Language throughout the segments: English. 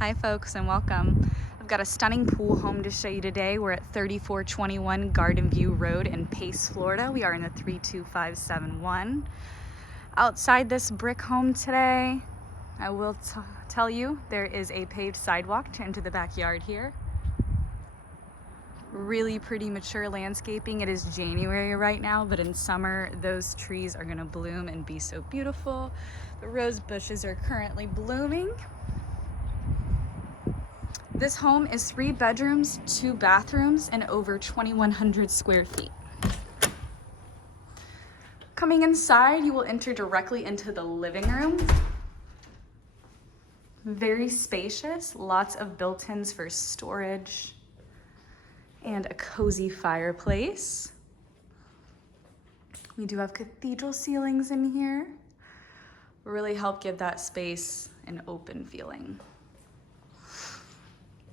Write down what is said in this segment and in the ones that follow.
Hi folks and welcome. I've got a stunning pool home to show you today. We're at 3421 Gardenview Road in Pace, Florida. We are in the 32571. Outside this brick home today, I will tell you there is a paved sidewalk to enter the backyard here. Really pretty mature landscaping. It is January right now, but in summer those trees are gonna bloom and be so beautiful. The rose bushes are currently blooming. This home is 3 bedrooms, 2 bathrooms, and over 2,100 square feet. Coming inside, you will enter directly into the living room. Very spacious, lots of built-ins for storage, and a cozy fireplace. We do have cathedral ceilings in here. Really help give that space an open feeling.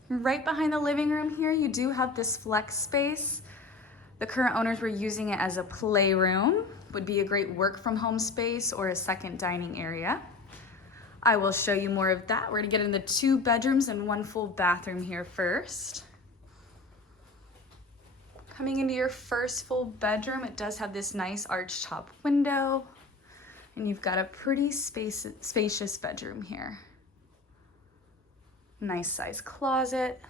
Right behind the living room here, you do have this flex space. The current owners were using it as a playroom. Would be a great work from home space or a second dining area. I will show you more of that. We're gonna get into 2 bedrooms and 1 full bathroom here first. Coming into your first full bedroom, it does have this nice arched top window, and you've got a pretty spacious bedroom here. Nice size closet,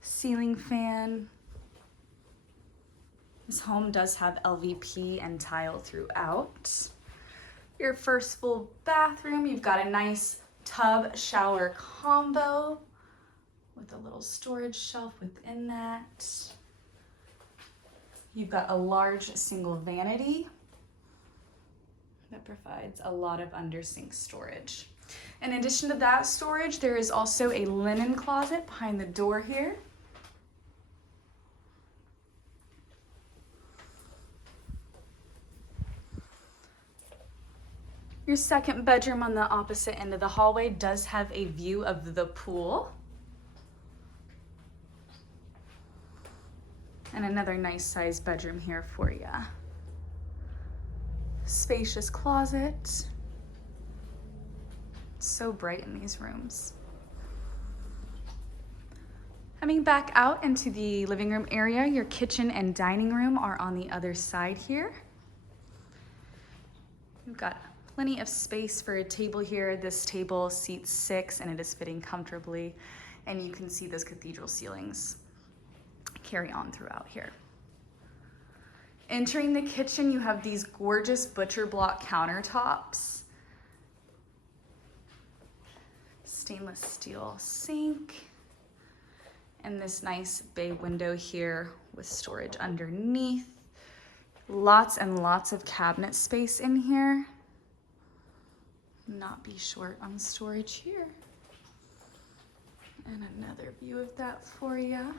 ceiling fan. This home does have LVP and tile throughout. Your first full bathroom, you've got a nice tub shower combo with a little storage shelf within that. You've got a large single vanity that provides a lot of under sink storage. In addition to that storage, there is also a linen closet behind the door here. Your second bedroom on the opposite end of the hallway does have a view of the pool. And another nice sized bedroom here for you. Spacious closet. So bright in these rooms. Coming back out into the living room area, your kitchen and dining room are on the other side here. You've got plenty of space for a table here. This table seats 6 and it is fitting comfortably, and you can see those cathedral ceilings carry on throughout here. Entering the kitchen, you have these gorgeous butcher block countertops. Stainless steel sink, and this nice bay window here with storage underneath. Lots and lots of cabinet space in here. Not be short on storage here. And another view of that for you.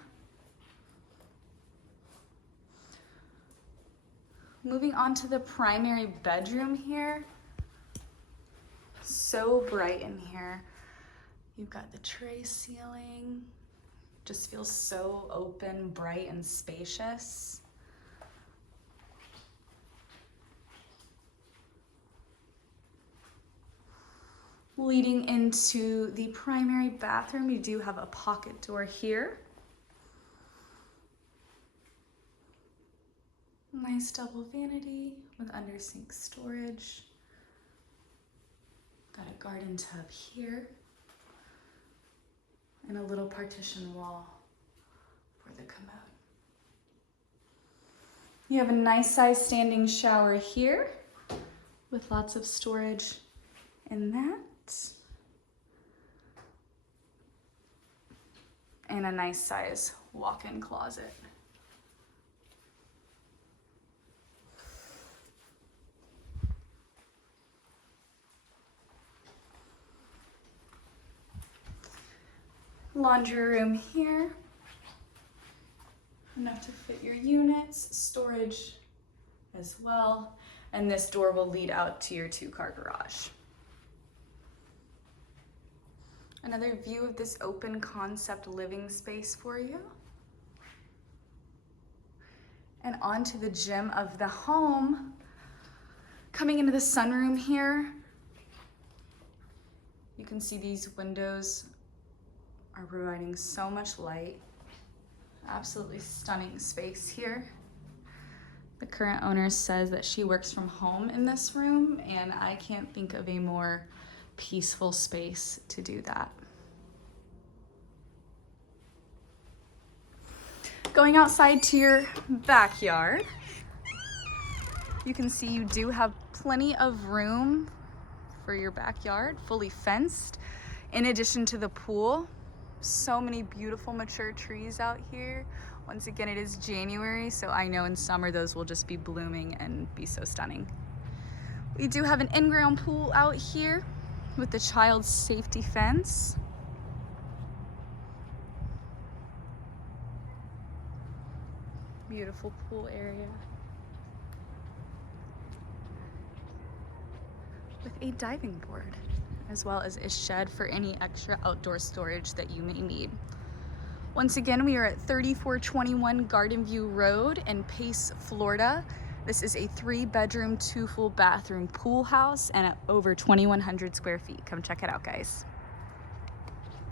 Moving on to the primary bedroom here. So bright in here. You've got the tray ceiling. Just feels so open, bright, and spacious. Leading into the primary bathroom, you do have a pocket door here. Nice double vanity with under sink storage. Got a garden tub here. And a little partition wall for the commode. You have a nice size standing shower here with lots of storage in that. And a nice size walk-in closet. Laundry room here, enough to fit your units, storage as well, and this door will lead out to your 2-car garage. Another view of this open concept living space for you. And onto the gym of the home. Coming into the sunroom here, you can see these windows are providing so much light. Absolutely stunning space here. The current owner says that she works from home in this room, and I can't think of a more peaceful space to do that. Going outside to your backyard, you can see you do have plenty of room for your backyard, fully fenced. In addition to the pool, so many beautiful mature trees out here. Once again, it is January, so I know in summer those will just be blooming and be so stunning. We do have an in-ground pool out here with the child's safety fence. Beautiful pool area with a diving board, as well as a shed for any extra outdoor storage that you may need. Once again, we are at 3421 Gardenview Road in Pace, Florida. This is a 3-bedroom, 2 full bathroom pool house and at over 2,100 square feet. Come check it out, guys.